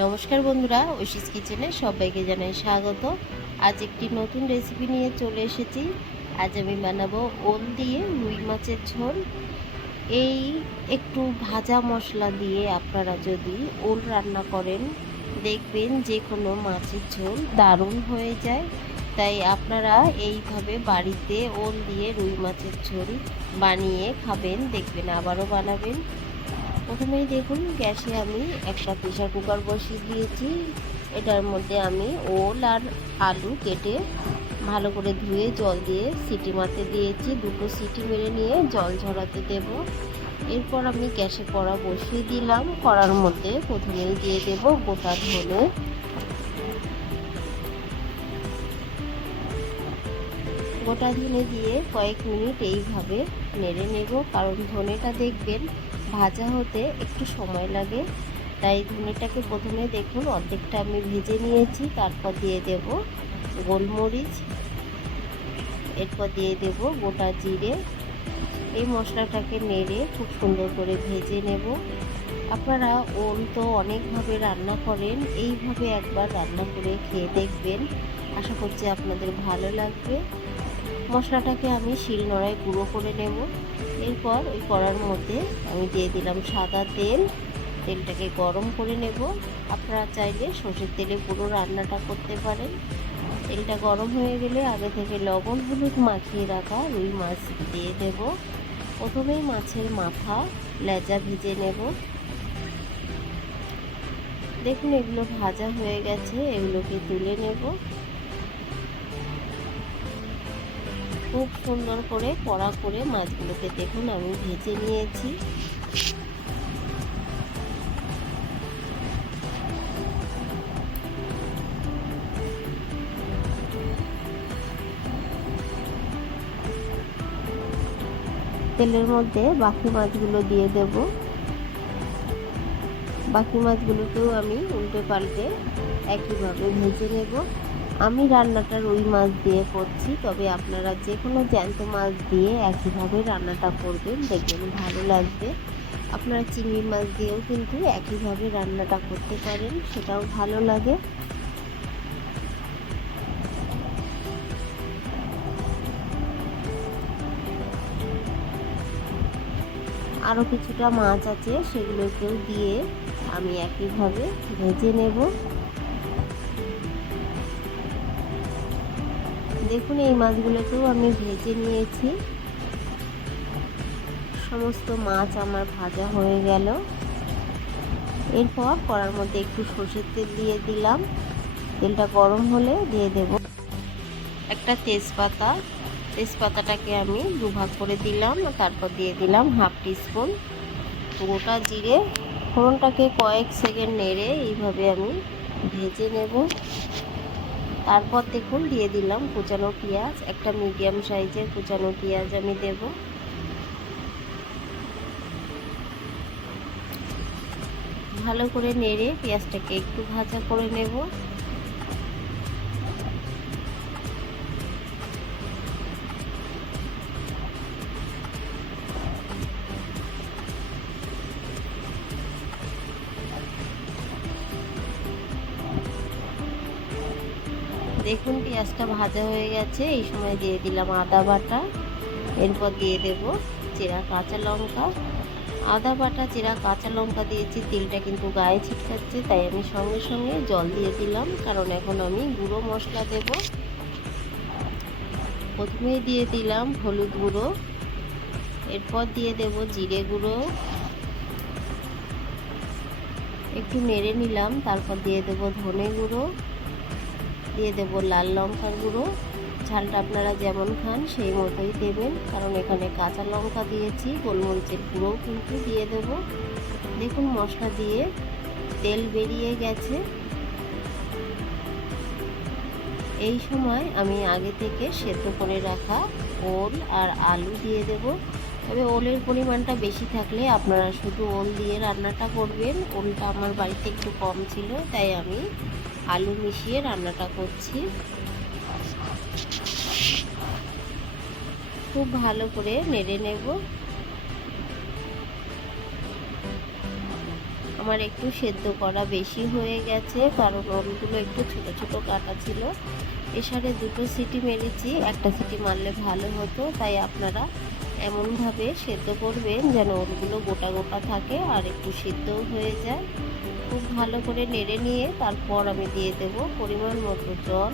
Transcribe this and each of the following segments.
নমস্কার বন্ধুরা, ঐশীস কিচেনে সবাইকে জানাই স্বাগত। আজ একটি নতুন রেসিপি নিয়ে চলে এসেছি। আজ আমি বানাবো ওল দিয়ে রুই মাছের ঝোল। এই একটু ভাজা মশলা দিয়ে আপনারা যদি ওল রান্না করেন, দেখবেন যে কোনো মাছের ঝোল দারুণ হয়ে যায়। তাই আপনারা এইভাবে বাড়িতে ওল দিয়ে রুই মাছের ঝোল বানিয়ে খাবেন, দেখবেন আবারও বানাবেন। প্রথমেই দেখুন, গ্যাসে আমি একটা প্রেসার কুকার বসিয়ে দিয়েছি। এটার মধ্যে আমি ওল আর আলু কেটে ভালো করে ধুয়ে জল দিয়ে সিটি মারতে দিয়েছি। দুটো সিটি মেরে নিয়ে জল ঝরাতে দেব। এরপর আমি গ্যাসে কড়া বসিয়ে দিলাম। কড়ার মধ্যে প্রথমেই দিয়ে দেব গোটা ধনে। গোটা ধনে দিয়ে কয়েক মিনিট এইভাবে নেড়ে নেব, কারণ ধনেটা দেখবেন ভাজা হতে একটু সময় লাগে। তাই ধনেটাকে প্রথমে দেখুন অর্ধেকটা আমি ভেজে নিয়েছি। তারপর দিয়ে দেব গোলমরিচ, এরপর দিয়ে দেব গোটা জিরে। এই মশলাটাকে নেড়ে খুব সুন্দর করে ভেজে নেব। আপনারা ওল তো অনেকভাবে রান্না করেন, এইভাবে একবার রান্না করে খেয়ে দেখবেন। আশা করছি আপনাদের ভালো লাগবে। মশলাটাকে আমি শিলনোড়ায় গুঁড়ো করে নেব। এরপর ওই কড়ার মধ্যে আমি দিয়ে দিলাম সাদা তেল। তেলটাকে গরম করে নেব। আপনারা চাইলে সর্ষের তেলে পুরো রান্নাটা করতে পারেন। তেলটা গরম হয়ে গেলে আগে থেকে লবণ হলুদ মাখিয়ে রাখা রুই মাছ দিয়ে দেব। প্রথমেই মাছের মাথা লেজা ভেজে নেব। দেখুন এগুলো ভাজা হয়ে গেছে, এগুলোকে তুলে নেব। খুব সুন্দর করে কড়া করে মাছগুলোকে দেখুন আমি ভেজে নিয়েছি। তেলের মধ্যে বাকি মাছগুলো দিয়ে দেব। বাকি মাছগুলোকেও আমি উল্টে পাল্টে একইভাবে ভেজে নেব। আমি রান্নাটা রুই মাছ দিয়ে করছি, তবে আপনারা যে কোনো জ্যান্ত মাছ দিয়ে একইভাবে রান্নাটা করবেন, দেখবেন ভালো লাগবে। আপনারা চিংড়ি মাছ দিয়েও কিন্তু একইভাবে রান্নাটা করতে পারেন, সেটাও ভালো লাগে। আরও কিছুটা মাছ আছে, সেগুলোকেও দিয়ে আমি একইভাবে ভেজে নেব। দেখুন এই মাছগুলোকেও আমি ভেজে নিয়েছি। সমস্ত মাছ আমার ভাজা হয়ে গেল। এরপর কড়ার মধ্যে একটু সর্ষের তেল দিয়ে দিলাম। তেলটা গরম হলে দিয়ে দেব একটা তেজপাতা। তেজপাতাটাকে আমি দুভাগ করে দিলাম। তারপর দিয়ে দিলাম হাফ টিস্পুন গোটা জিরে। ফোড়নটাকে কয়েক সেকেন্ড নেড়ে এইভাবে আমি ভেজে নেব। তারপর দেখুন দিয়ে দিলাম কুচানো পেঁয়াজ। একটা মিডিয়াম সাইজের কুচানো পেঁয়াজ আমি দেব। ভালো করে নেড়ে পেঁয়াজটাকে একটু ভাজা করে নেব। দেখুন পেঁয়াজটা ভাজা হয়ে গেছে। এই সময় দিয়ে দিলাম আদা বাটা। এরপর দিয়ে দেব চেরা কাঁচা লঙ্কা। আদা বাটা চেরা কাঁচা লঙ্কা দিয়েছি, তেলটা কিন্তু গায়ে ছিটকাচ্ছে, তাই আমি সঙ্গে সঙ্গে জল দিয়ে দিলাম, কারণ এখন আমি গুঁড়ো মশলা দেব। প্রথমেই দিয়ে দিলাম হলুদ গুঁড়ো, এরপর দিয়ে দেব জিরে গুঁড়ো। একটু নেড়ে নিলাম। তারপর দিয়ে দেব ধনে গুঁড়ো, দিয়ে দেব লাল লঙ্কার গুঁড়ো। ঝালটা আপনারা যেমন খান সেই মতোই দেবেন, কারণ এখানে কাঁচা লঙ্কা দিয়েছি। গোলমরিচের গুঁড়োও কিন্তু দিয়ে দেব। দেখুন মশলা দিয়ে তেল বেরিয়ে গেছে। এই সময় আমি আগে থেকে সেদ্ধ করে রাখা ওল আর আলু দিয়ে দেব। তবে ওলের পরিমাণটা বেশি থাকলে আপনারা শুধু ওল দিয়ে রান্নাটা করবেন। ওলটা আমার বাড়িতে একটু কম ছিল, তাই আমি আলু মিশিয়ে রান্নাটা করছি। খুব ভালো করে নেড়ে নেব। আমার একটু সেদ্ধ করা বেশি হয়ে গেছে, কারণ ওলগুলো একটু ছোট ছোট কাটা ছিল। প্রেসারে 2টো সিটি মেরেছি, একটা সিটি মারলে ভালো হতো। তাই আপনারা এমনভাবে সেদ্ধ করবেন যেন ওলগুলো গোটা গোটা থাকে আর একটু সিদ্ধও হয়ে যায়। খুব ভালো করে নেড়ে নিয়ে তারপর আমি দিয়ে দেব পরিমাণ মতো জল।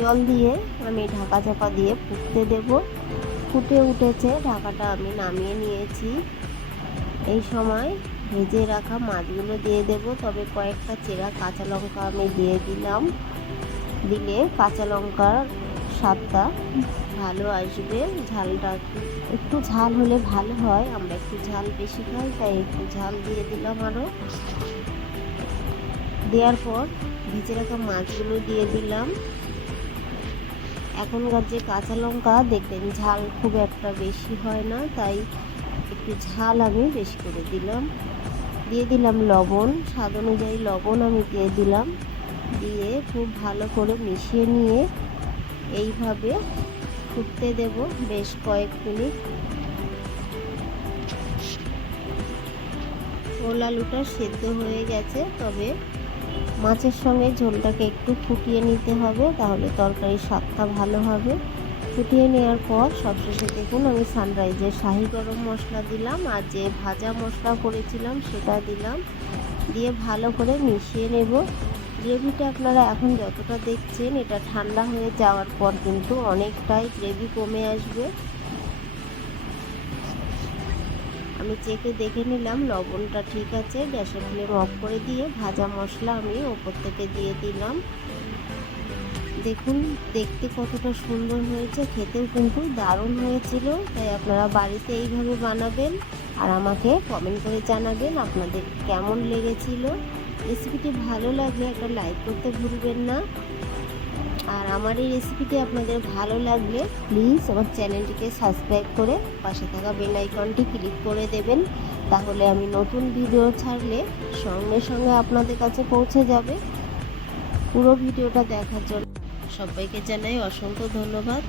জল দিয়ে আমি ঢাকা চাপা দিয়ে ফুটতে দেব। ফুটে উঠেছে, ঢাকাটা আমি নামিয়ে নিয়েছি। এই সময় ভেজে রাখা মাছগুলো দিয়ে দেব, তবে কয়েকটা চেরা কাঁচা লঙ্কা আমি দিয়ে দিলাম। দিলে কাঁচা লঙ্কার স্বাদটা ভালো আসবে। ঝালটা একটু ঝাল হলে ভালো হয়, আমরা একটু ঝাল বেশি খাই, তাই একটু ঝাল দিয়ে দিলাম আরও। দেওয়ার পর ভেজে রাখা মাছগুলো দিয়ে দিলাম। এখনকার যে কাঁচা লঙ্কা দেখবেন ঝাল খুব একটা বেশি হয় না, তাই একটু ঝাল আমি বেশি করে দিলাম। দিয়ে দিলাম লবণ, স্বাদ অনুযায়ী লবণ আমি দিয়ে দিলাম। দিয়ে খুব ভালো করে মিশিয়ে নিয়ে এইভাবে ফুটতে দেব বেশ কয়েক মিনিট। ওল আলুটা সেদ্ধ হয়ে গেছে, তবে মাছের সঙ্গে ঝোলটাকে একটু ফুটিয়ে নিতে হবে, তাহলে তরকারির স্বাদটা ভালো হবে। ফুটিয়ে নেওয়ার পর সবশেষে দেখুন আমি সানরাইজের শাহি গরম মশলা দিলাম, আর যে ভাজা মশলা করেছিলাম সেটা দিলাম। দিয়ে ভালো করে মিশিয়ে নেব। গ্রেভিটা আপনারা এখন যতটা দেখছেন, এটা ঠান্ডা হয়ে যাওয়ার পর কিন্তু অনেকটাই গ্রেভি কমে আসবে। আমি চেখে দেখে নিলাম লবণটা ঠিক আছে। গ্যাসের ফ্লেম অফ করে দিয়ে ভাজা মশলা আমি ওপর থেকে দিয়ে দিলাম। দেখুন দেখতে কতটা সুন্দর হয়েছে, খেতেও কিন্তু দারুণ হয়েছিল। তাই আপনারা বাড়িতে এইভাবে বানাবেন আর আমাকে কমেন্ট করে জানাবেন আপনাদের কেমন লেগেছিল। রেসিপিটি ভালো লাগলে একটা লাইক করতে ভুলবেন না। আর আমার এই রেসিপিটি আপনাদের ভালো লাগলে প্লিজ আমার চ্যানেলটিকে সাবস্ক্রাইব করে পাশে থাকা বেল আইকনটি ক্লিক করে দেবেন, তাহলে আমি নতুন ভিডিও ছাড়লে সঙ্গে সঙ্গে আপনাদের কাছে পৌঁছে যাবে। পুরো ভিডিওটা দেখার জন্য সবাইকে জানাই অসংখ্য ধন্যবাদ।